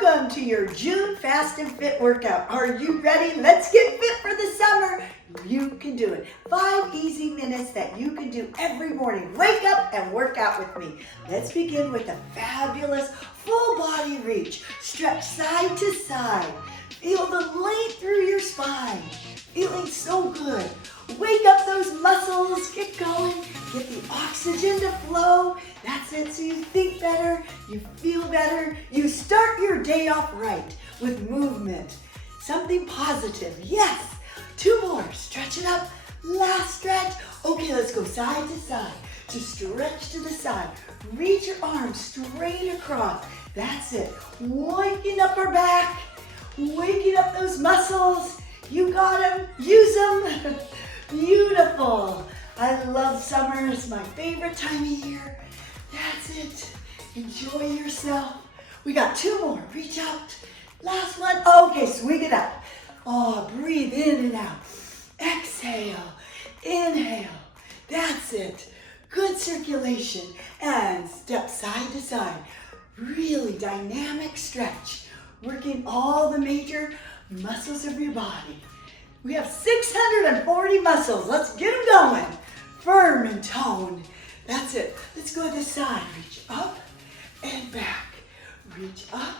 Welcome to your June Fast and Fit workout. Are you ready? Let's get fit for the summer. You can do it. 5 easy minutes that you can do every morning. Wake up and work out with me. Let's begin with a fabulous full body reach. Stretch side to side. Feel the length through your spine. Feeling so good. Wake up those muscles. Get going. Get the oxygen to flow. That's it. So you think better. You feel better. You start your day off right with movement. Something positive. Yes. 2 more. Stretch it up. Last stretch. Okay, let's go side to side. Just stretch to the side. Reach your arms straight across. That's it. Waking up our back. Waking up those muscles. You got them. Use them. Beautiful. I love summer. It's my favorite time of year. That's it. Enjoy yourself. We got 2 more. Reach out. Last one. Okay, swing it up. Oh, breathe in and out. Exhale. Inhale. That's it. Good circulation. And step side to side. Really dynamic stretch. Working all the major muscles of your body. We have 640 muscles. Let's get them going. Firm and toned. That's it. Let's go to the side. Reach up and back. Reach up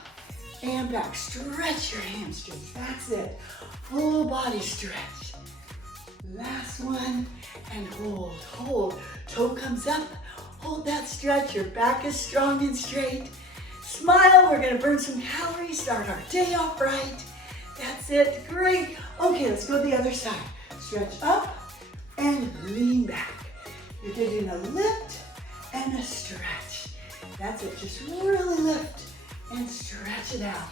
and back. Stretch your hamstrings. That's it. Full body stretch. Last one. And hold. Hold. Toe comes up. Hold that stretch. Your back is strong and straight. Smile. We're going to burn some calories. Start our day off right. That's it. Great. Okay, let's go to the other side. Stretch up and lean back. You're getting a lift and a stretch. That's it. Just really lift and stretch it out.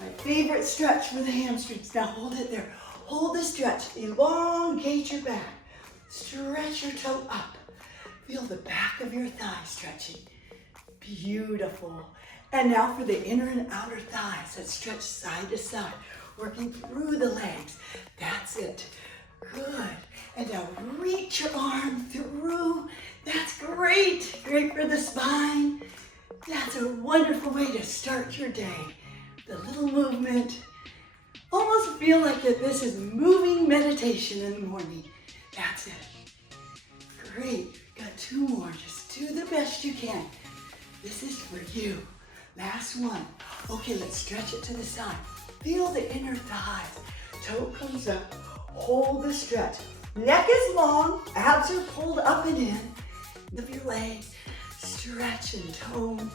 My favorite stretch for the hamstrings. Now hold it there. Hold the stretch. Elongate your back. Stretch your toe up. Feel the back of your thigh stretching. Beautiful. And now for the inner and outer thighs. Let's stretch side to side. Working through the legs. That's it. Good. And now reach your arm through. That's great. Great for the spine. That's a wonderful way to start your day. The little movement. Almost feel like that this is moving meditation in the morning. That's it. Great. Got 2 more. Just do the best you can. This is for you. Last one. Okay, let's stretch it to the side. Feel the inner thighs. Toe comes up. Hold the stretch. Neck is long. Abs are pulled up and in. Lift your legs. Stretch and tone.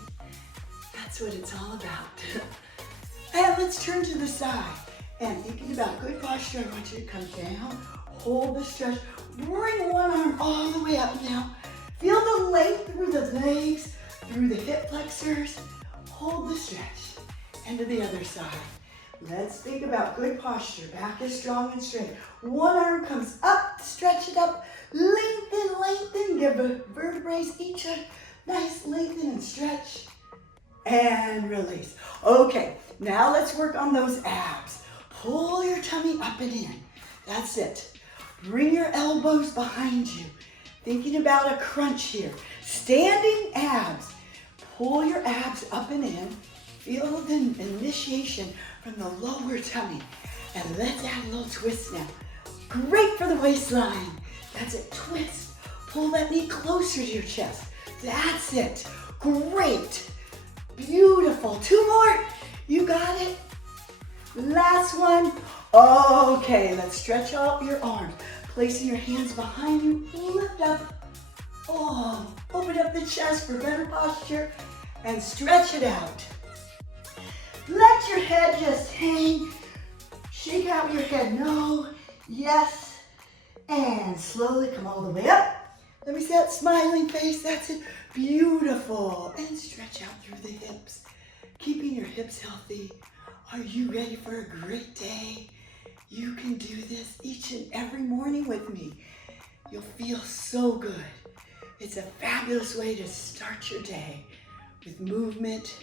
That's what it's all about. And let's turn to the side. And thinking about good posture, I want you to come down. Hold the stretch. Bring one arm all the way up now. Feel the length through the legs, through the hip flexors. Hold the stretch. And to the other side. Let's think about good posture. Back is strong and straight. One arm comes up, stretch it up. Lengthen, lengthen. Give the vertebrae each a nice lengthen and stretch. And release. Okay, now let's work on those abs. Pull your tummy up and in. That's it. Bring your elbows behind you. Thinking about a crunch here. Standing abs. Pull your abs up and in. Feel the initiation from the lower tummy. And let's add a little twist now. Great for the waistline. That's it. Twist. Pull that knee closer to your chest. That's it. Great. Beautiful. 2 more. You got it. Last one. Okay, let's stretch out your arms. Placing your hands behind you. Lift up. Oh, open up the chest for better posture. And stretch it out. Let your head just hang. Shake out your head. No. Yes. And slowly come all the way up. Let me see that smiling face. That's it. Beautiful. And stretch out through the hips. Keeping your hips healthy. Are you ready for a great day? You can do this each and every morning with me. You'll feel so good. It's a fabulous way to start your day with movement,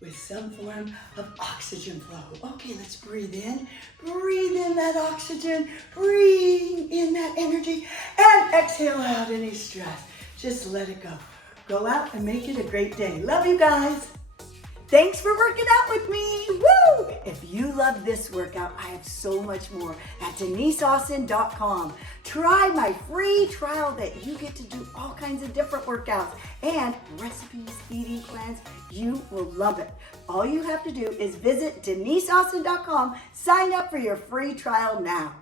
with some form of oxygen flow. Okay, let's breathe in. Breathe in that oxygen. Breathe in that energy. And exhale out any stress. Just let it go. Go out and make it a great day. Love you guys. Thanks for working out with me. love this workout, I have so much more at deniseaustin.com. Try my free trial that you get to do all kinds of different workouts and recipes, eating plans. You will love it. All you have to do is visit deniseaustin.com, sign up for your free trial now.